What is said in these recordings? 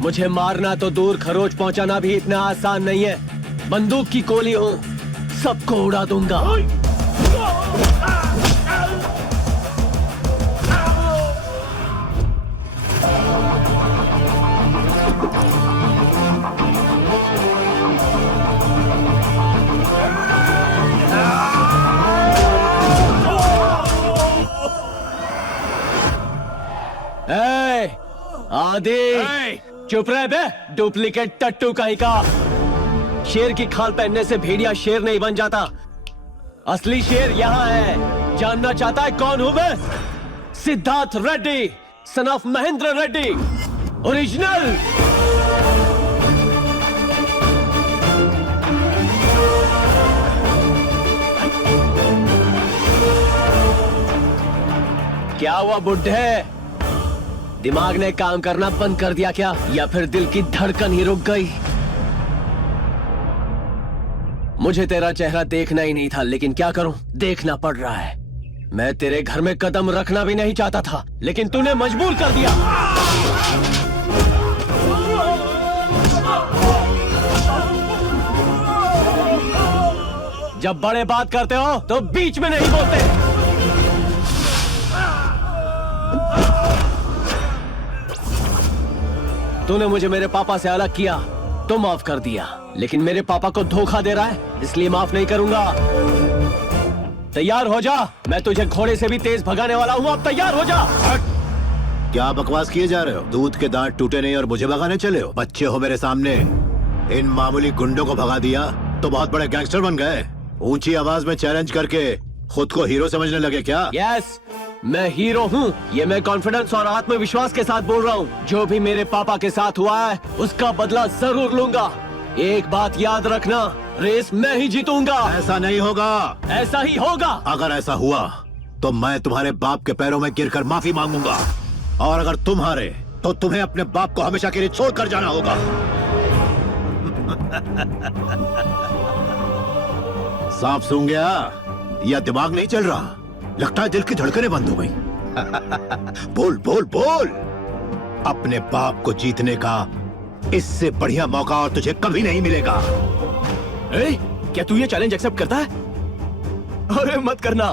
मुझे मारना तो दूर, खरोच पहुंचाना भी इतना आसान नहीं है। बंदूक की गोली हूं, सबको उड़ा दूंगा। आदि चुप रहे बे, डुप्लीकेट टट्टू कहीं का। शेर की खाल पहनने से भेड़िया शेर नहीं बन जाता। असली शेर यहाँ है। जानना चाहता है कौन हूं मैं? Siddharth Reddy, son of Mahendra Reddy, original. क्या हुआ बुड्ढे? दिमाग ने काम करना बंद कर दिया क्या, या फिर दिल की धड़कन ही रुक गई? मुझे तेरा चेहरा देखना ही नहीं था, लेकिन क्या करूं, देखना पड़ रहा है। मैं तेरे घर में कदम रखना भी नहीं चाहता था, लेकिन तूने मजबूर कर दिया। जब बड़े बात करते हो तो बीच में नहीं बोलते। तूने मुझे मेरे पापा से अलग किया तो माफ कर दिया, लेकिन मेरे पापा को धोखा दे रहा है, इसलिए माफ नहीं करूंगा। तैयार हो जा, मैं तुझे घोड़े से भी तेज भगाने वाला हूँ। अब तैयार हो जा। क्या बकवास किए जा रहे हो? दूध के दांत टूटे नहीं और मुझे भगाने चले हो? बच्चे हो मेरे सामने। इन मामूली गुंडों को भगा दिया तो बहुत बड़े गैंगस्टर बन गए। ऊंची आवाज में चैलेंज करके खुद को हीरो समझने लगे क्या? यस, मैं हीरो हूँ। ये मैं कॉन्फिडेंस और आत्मविश्वास के साथ बोल रहा हूँ। जो भी मेरे पापा के साथ हुआ है उसका बदला जरूर लूंगा। एक बात याद रखना, रेस मैं ही जीतूंगा। ऐसा नहीं होगा। ऐसा ही होगा। अगर ऐसा हुआ तो मैं तुम्हारे बाप के पैरों में गिरकर माफी मांगूंगा, और अगर तुम हारे तो तुम्हें अपने बाप को हमेशा के लिए छोड़कर जाना होगा। सांप सूंघ गया या दिमाग नहीं चल रहा? लगता है दिल की धड़कनें बंद हो गई। बोल बोल बोल। अपने बाप को जीतने का इससे बढ़िया मौका और तुझे कभी नहीं मिलेगा। क्या तू ये चैलेंज एक्सेप्ट करता है? अरे मत करना,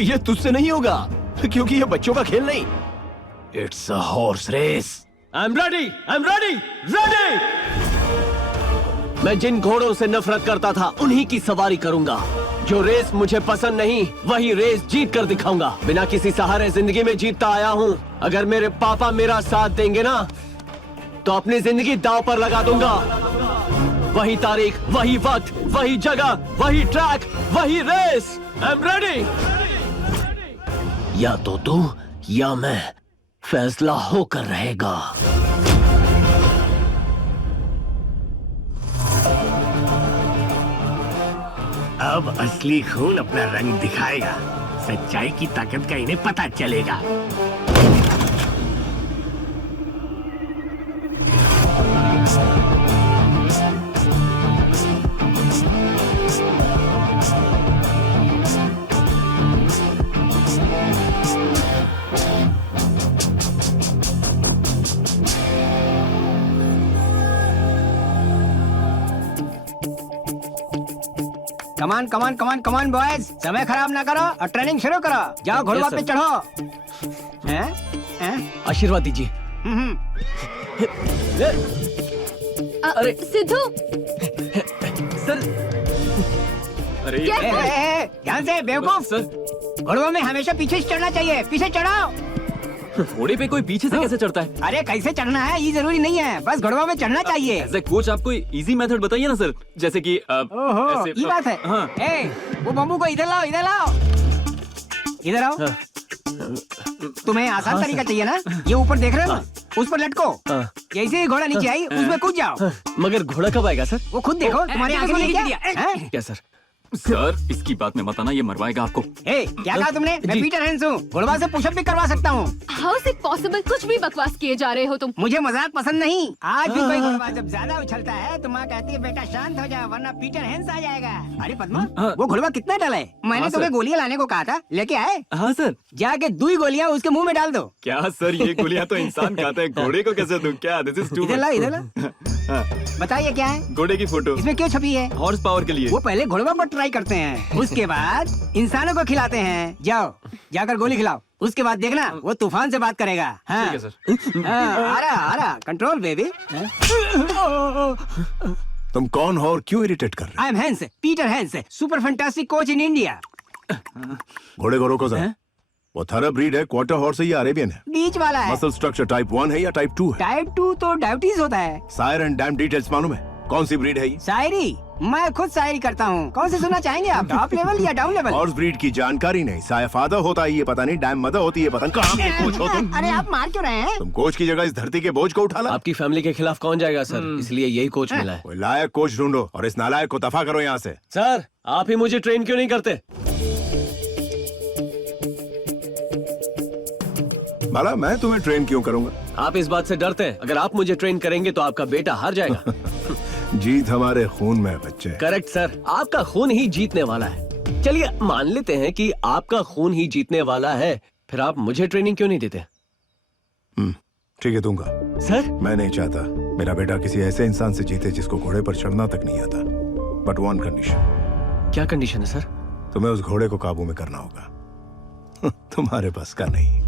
ये तुझसे नहीं होगा, क्योंकि ये बच्चों का खेल नहीं। It's a horse race. I am ready, I am ready, ready. मैं जिन घोड़ों से नफरत करता था उन्हीं की सवारी करूंगा। जो रेस मुझे पसंद नहीं, वही रेस जीत कर दिखाऊंगा। बिना किसी सहारे जिंदगी में जीतता आया हूँ। अगर मेरे पापा मेरा साथ देंगे ना, तो अपनी जिंदगी दांव पर लगा दूंगा। वही तारीख, वही वक्त, वही जगह, वही ट्रैक, वही रेस। I am ready. या तो तू या मैं, फैसला होकर रहेगा। अब असली खून अपना रंग दिखाएगा। सच्चाई की ताकत का इन्हें पता चलेगा। कमान कमान कमान कमान बॉयज, समय खराब ना करो और ट्रेनिंग शुरू करो। जाओ घोड़वा पे चढ़ो। हैं? आशीर्वाद दीजिए। अरे सिद्धू, सर। अरे क्या ध्यान से बेवकूफ। सर, घोड़वा में हमेशा पीछे से चढ़ना चाहिए। पीछे चढ़ाओ। घोड़े पे कोई पीछे से कैसे चढ़ता है? अरे कैसे चढ़ना है ये जरूरी नहीं है, बस घोड़वा में चढ़ना चाहिए। एज ए कोच आप कोई इजी मेथड बताइए ना सर, जैसे कि ओहो, ऐसे- ये बात है। हाँ। वो बम्बू को इधर लाओ, इधर लाओ, इधर आओ। तुम्हें आसान हाँ, तरीका चाहिए ना? ये ऊपर देख रहे हो ना, उस पर लटको। हाँ। जैसे ही घोड़ा नीचे आई उसमें कूद जाओ। मगर घोड़ा कब आएगा सर? वो खुद देखो, तुम्हारी आंखें नहीं क्या? हैं? क्या सर? सर इसकी बात में मत आना, ये मरवाएगा आपको। ए, क्या कहा तुमने? मैं पीटर हैंस हूँ, घोड़वा से पुशअप भी करवा सकता हूँ। How is it possible? कुछ भी बकवास किए जा रहे हो तुम। मुझे मजाक पसंद नहीं। आज भी कोई घोड़वा जब ज्यादा उछलता है तो माँ कहती है बेटा शांत हो जा वरना पीटर हैंस आ जाएगा। अरे पद्मा, वो घोड़वा कितना डला है? मैंने तुम्हें गोलियां लाने को कहा था, लेके आए? हाँ सर। जाके 2 गोलियां उसके मुंह में डाल दो। क्या सर, ये गोलियां तो इंसान खाता है, घोड़े को कैसे दूं? क्या दिस इज टू इधर ला, इधर ला। बताइए क्या है घोड़े की फोटो इसमें, क्यों छपी है? हॉर्स पावर के लिए। वो पहले घोड़वा पर ट्राई करते हैं, उसके बाद इंसानों को खिलाते हैं। जाओ जाकर गोली खिलाओ, उसके बाद देखना वो तूफान से बात करेगा। हाँ, ठीक है सर। हाँ, आ रहा कंट्रोल बेबी। तुम कौन हो और क्यों इरिटेट कर रहे I am Hans, Peter Hans, super fantastic coach in India. हो? घोड़े को रोको जरा। वो थरा ब्रीड है, क्वार्टर हॉर्स है या अरेबियन है? बीच वाला है। मसल स्ट्रक्चर टाइप 1 है या टाइप 2 है? टाइप 2 तो डायबिटीज होता है। सायर एंड डैम डिटेल्स मालूम है? कौन सी ब्रीड है ये? शायरी मैं खुद शायरी करता हूँ। कौन सी सुनना चाहेंगे आप, टॉप लेवल या डाउन लेवल? हॉर्स ब्रीड की जानकारी नहीं। साया फादर होता है ये पता नहीं, डैम मदर होती है पता नहीं। कहाँ के कोच हो तुम? अरे आप मार क्यों रहे हैं? तुम कोच की जगह इस धरती के बोझ को उठा ला। आपकी फैमिली के खिलाफ कौन जाएगा सर, इसलिए यही कोच मिला है। कोई लायक कोच ढूंढो और इस नालायक को दफा करो यहाँ से। सर आप ही मुझे ट्रेन क्यों नहीं करते? भला मैं तुम्हें ट्रेन क्यों करूंगा? आप इस बात से डरते हैं अगर आप मुझे ट्रेन करेंगे तो आपका बेटा हार जाएगा। जीत हमारे खून में है बच्चे। करेक्ट सर, आपका खून ही जीतने वाला है। चलिए मान लेते हैं कि आपका खून ही जीतने वाला है, फिर आप मुझे ट्रेनिंग क्यों नहीं देते? ठीक है दूंगा। सर मैं नहीं चाहता मेरा बेटा किसी ऐसे इंसान से जीते जिसको घोड़े पर चढ़ना तक नहीं आता। But one condition. क्या कंडीशन है सर? तुम्हें उस घोड़े को काबू में करना होगा। तुम्हारे बस का नहीं।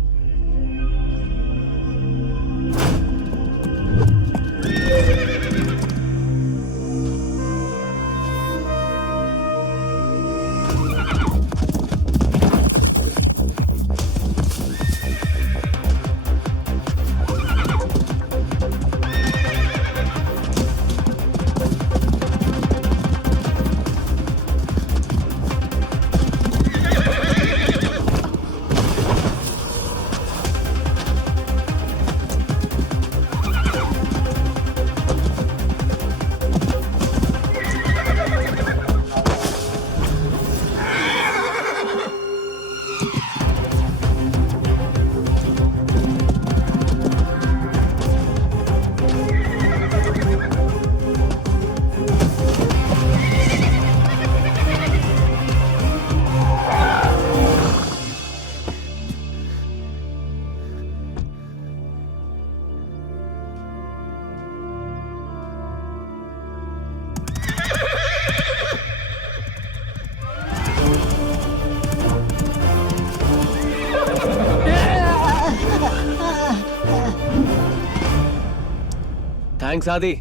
थैंक्स आदि,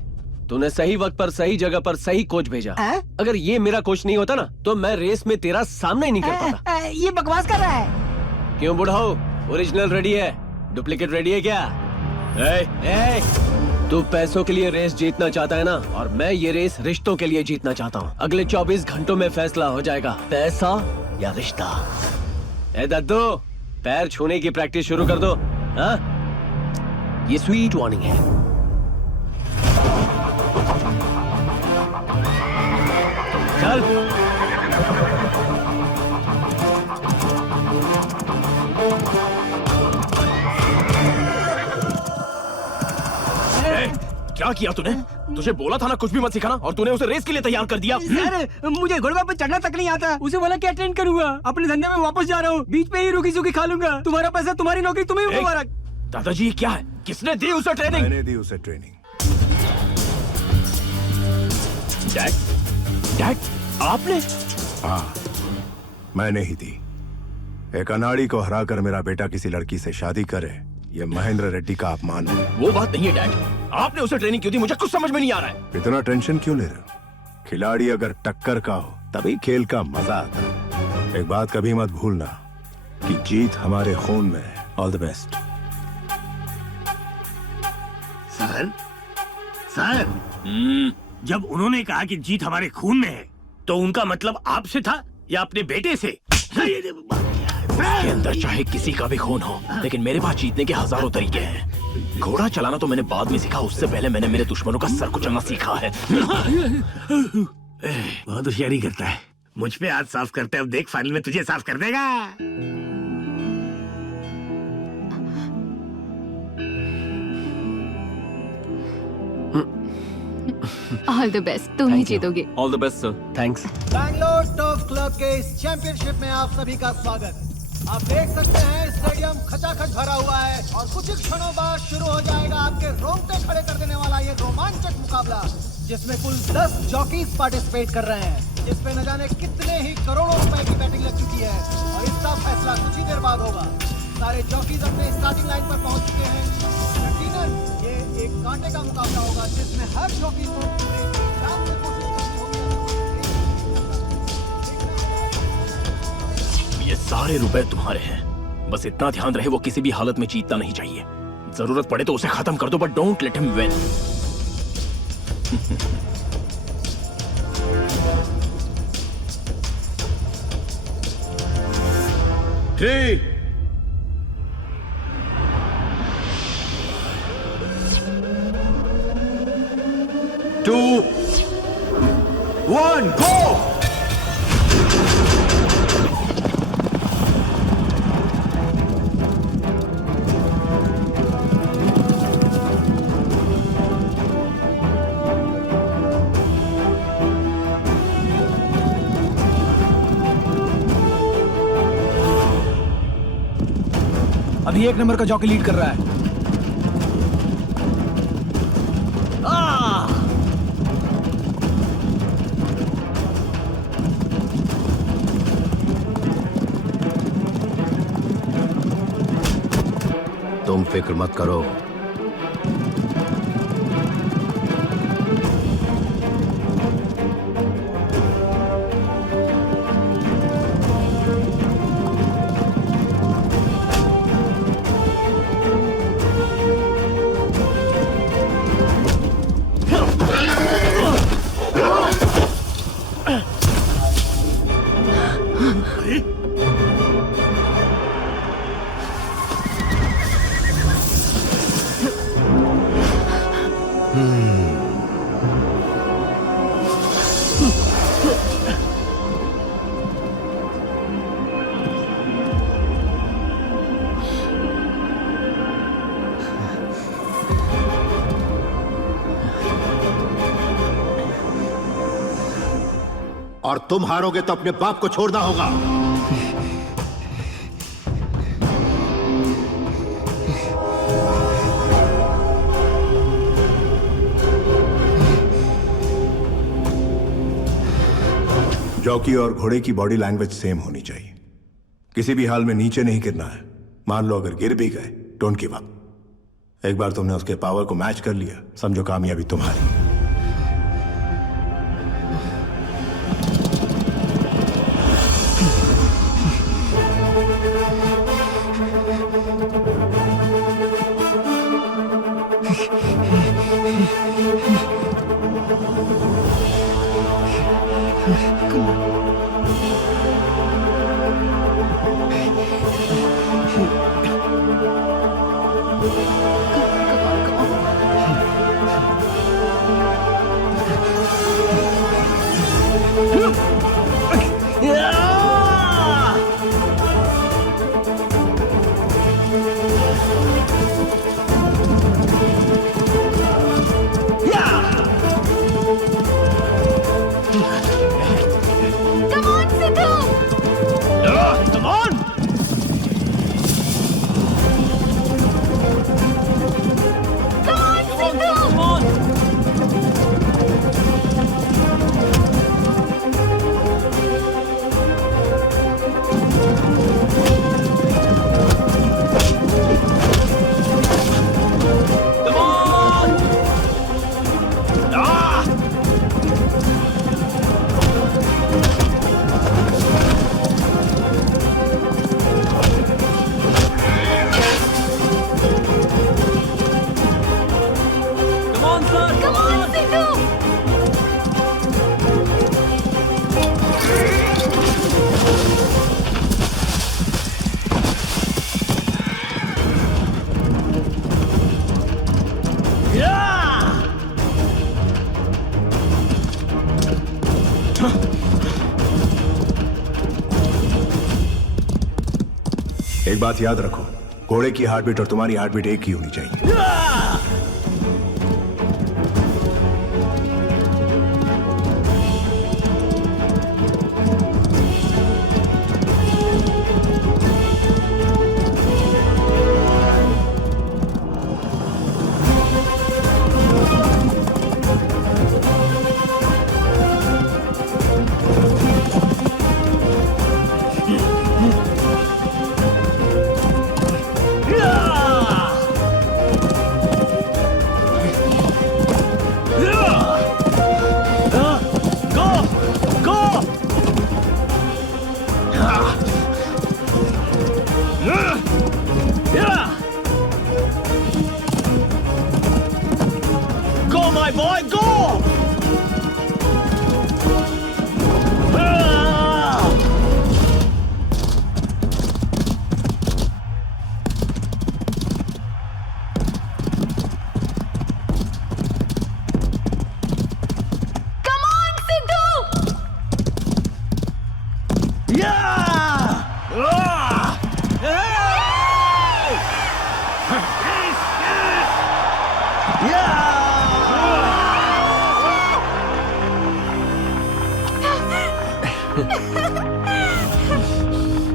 तूने सही वक्त पर सही जगह पर सही कोच भेजा। अगर ये मेरा कोच नहीं होता ना तो मैं रेस में तेरा सामना ही नहीं कर पाता। ये बकवास कर रहा है। क्यों बुढ़ाओ, ओरिजिनल रेडी है, डुप्लीकेट रेडी है क्या? तू पैसों के लिए रेस जीतना चाहता है ना, और मैं ये रेस रिश्तों के लिए जीतना चाहता हूँ। अगले 24 घंटों में फैसला हो जाएगा, पैसा या रिश्ता। ए दद्दू, पैर छूने की प्रैक्टिस शुरू कर दो। हाँ? ये स्वीट वार्निंग है। चल। क्या किया तूने? तुझे बोला था ना कुछ भी मत सिखाना, और तूने उसे रेस के लिए तैयार कर दिया। सर मुझे घोड़वा पे चढ़ना तक नहीं आता। उसे बोला क्या ट्रेन करूंगा, अपने धंधे में वापस जा रहा हूँ, बीच पे ही रुकी सुखी खा लूंगा। तुम्हारा पैसा, तुम्हारी नौकरी, तुम्हें भी मुबारक। दादाजी क्या है? किसने दी उसे ट्रेनिंग? मैंने दी उसे ट्रेनिंग। डैड, आपने? हाँ, मैंने ही दी। एक अनाड़ी को हराकर मेरा बेटा किसी लड़की से शादी करे, ये महेंद्र रेड्डी का अपमान है। वो बात नहीं है डैड, आपने उसे ट्रेनिंग क्यों दी? मुझे कुछ समझ में नहीं आ रहा है। इतना टेंशन क्यों ले रहे हो? खिलाड़ी अगर टक्कर का हो तभी खेल का मजा आता है। एक बात कभी मत भूलना कि जीत हमारे खून में है। All the best. सर, जब उन्होंने कहा कि जीत हमारे खून में है, तो उनका मतलब आपसे था या अपने बेटे से? इसके अंदर चाहे किसी का भी खून हो, लेकिन मेरे पास जीतने के हजारों तरीके हैं। घोड़ा चलाना तो मैंने बाद में सीखा, उससे पहले मैंने मेरे दुश्मनों का सर कुचलना सीखा है। बहुत होशियारी करता है। मुझ पे हाथ साफ करते, अब देख फाइनल में तुझे साफ कर देगा। ऑल द बेस्ट, तुम ही जीतोगे। All the best sir. Thanks. Bangalore turf club के इस चैंपियनशिप में आप सभी का स्वागत। आप देख सकते हैं स्टेडियम खचाखच भरा हुआ है और कुछ ही क्षणों बाद शुरू हो जाएगा आपके रोंगटे खड़े कर देने वाला ये रोमांचक मुकाबला, जिसमें कुल 10 जॉकीज पार्टिसिपेट कर रहे हैं, जिसमें न जाने कितने ही करोड़ों रुपए की बैटिंग लग चुकी है और इसका फैसला कुछ ही देर बाद होगा। सारे जॉकीज अपने स्टार्टिंग लाइन पर पहुंच चुके हैं। यकीनन ये एक कांटे का मुकाबला होगा, जिसमें हर जॉकी को पूरे जान से कोशिश करनी होगी। ये सारे रुपए तुम्हारे हैं, बस इतना ध्यान रहे वो किसी भी हालत में जीतना नहीं चाहिए। जरूरत पड़े तो उसे खत्म कर दो, but don't let him win. 3, 2, 1, go! अभी 1 नंबर का जॉकी लीड कर रहा है। तुम फिक्र मत करो, और तुम हारोगे तो अपने बाप को छोड़ना होगा। जॉकी और घोड़े की बॉडी लैंग्वेज सेम होनी चाहिए। किसी भी हाल में नीचे नहीं गिरना है। मान लो अगर गिर भी गए, डोंट गिव अप। एक बार तुमने उसके पावर को मैच कर लिया, समझो कामयाबी तुम्हारी। एक बात याद रखो, घोड़े की हार्ट बीट और तुम्हारी हार्ट बीट एक ही होनी चाहिए। Go, my boy, go! Come on, Sidhu!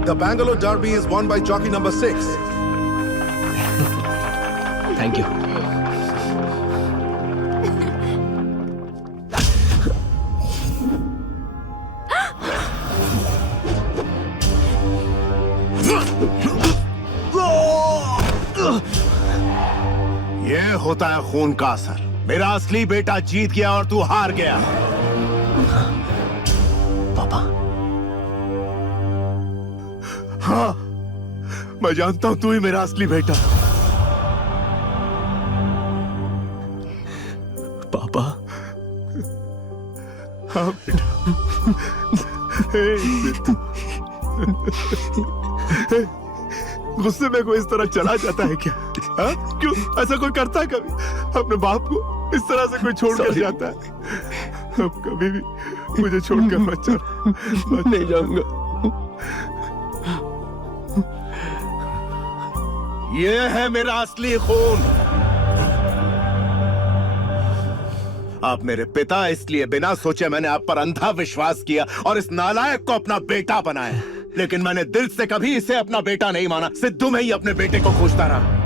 The Bangalore Derby is won by jockey number 6. Thank you. ये होता है खून का असर। मेरा असली बेटा जीत गया और तू हार गया। पापा, हाँ, मैं जानता हूं तू ही मेरा असली बेटा। पापा, हाँ बेटा। गुस्से में कोई इस तरह चला जाता है क्या? हाँ? क्यों ऐसा कोई करता है कभी? अपने बाप को इस तरह से कोई छोड़कर जाता है? अब कभी भी मुझे छोड़कर मत चल। नहीं जाऊंगा। ये है मेरा असली खून। आप मेरे पिता, इसलिए बिना सोचे मैंने आप पर अंधा विश्वास किया और इस नालायक को अपना बेटा बनाया। लेकिन मैंने दिल से कभी इसे अपना बेटा नहीं माना। सिद्धू में ही अपने बेटे को खोजता रहा।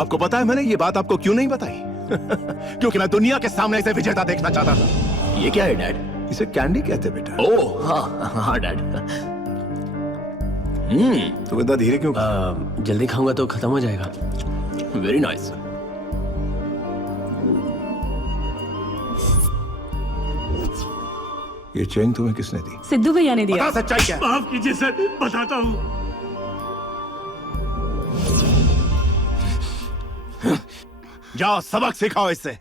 आपको पता है मैंने ये बात आपको क्यों नहीं बताई? क्योंकि मैं दुनिया के सामने इसे विजेता देखना चाहता था। ये क्या है डैड? इसे कैंडी कहते बेटा। ओह हाँ हाँ डैड। तुम इतना धीरे क्यों? जल्दी खाऊंगा तो खत्म हो जाएगा। Very nice. ये चेन तुम्हें किसने दी? सिद्धू भैया ने दिया। बता सच्चाई क्या है? माफ कीजिए सर, बताता हूँ। जाओ सबक सिखाओ इससे।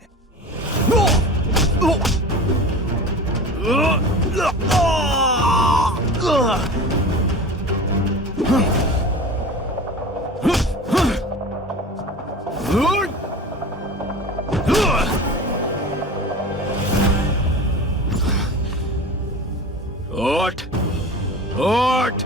उठ, उठ।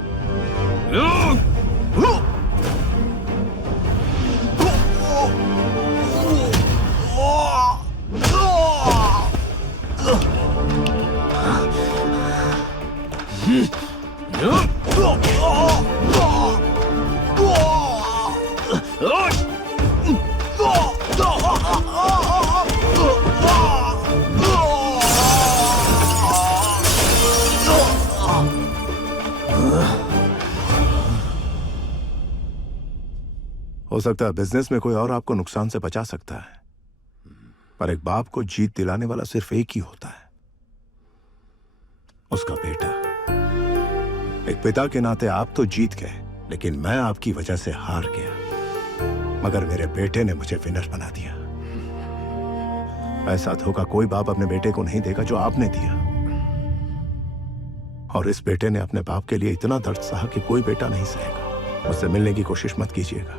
हो सकता है बिजनेस में कोई और आपको नुकसान से बचा सकता है, पर एक बाप को जीत दिलाने वाला सिर्फ एक ही होता है, उसका बेटा। एक पिता के नाते आप तो जीत गए, लेकिन मैं आपकी वजह से हार गया। मगर मेरे बेटे ने मुझे विनर बना दिया। ऐसा धोखा कोई बाप अपने बेटे को नहीं देगा जो आपने दिया। और इस बेटे ने अपने बाप के लिए इतना दर्द सहा कि कोई बेटा नहीं सहेगा। मुझसे मिलने की कोशिश मत कीजिएगा।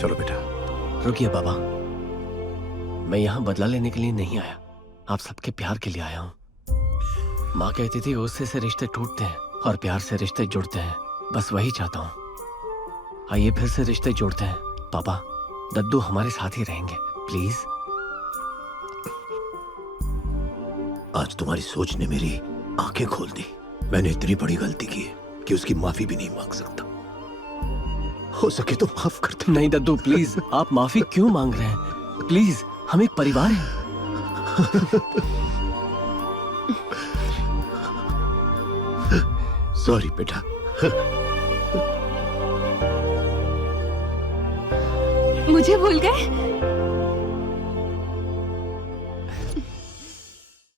चलो बेटा। रुकिए बाबा, मैं यहाँ बदला लेने के लिए नहीं आया, आप सबके प्यार के लिए आया हूँ। माँ कहती थी गुस्से से रिश्ते टूटते हैं और प्यार से रिश्ते जुड़ते हैं। बस वही चाहता हूँ। आइए फिर से रिश्ते जोड़ते हैं। पापा, दद्दू हमारे साथ ही रहेंगे, प्लीज। आज तुम्हारी सोच ने मेरी आंखें खोल दी। मैंने इतनी बड़ी गलती की है कि उसकी माफी भी नहीं मांग सकता। हो सके तो माफ कर दे। नहीं दद्दू प्लीज, आप माफी क्यों मांग रहे हैं? प्लीज, हम एक परिवार हैं। सॉरी बेटा। मुझे भूल गए?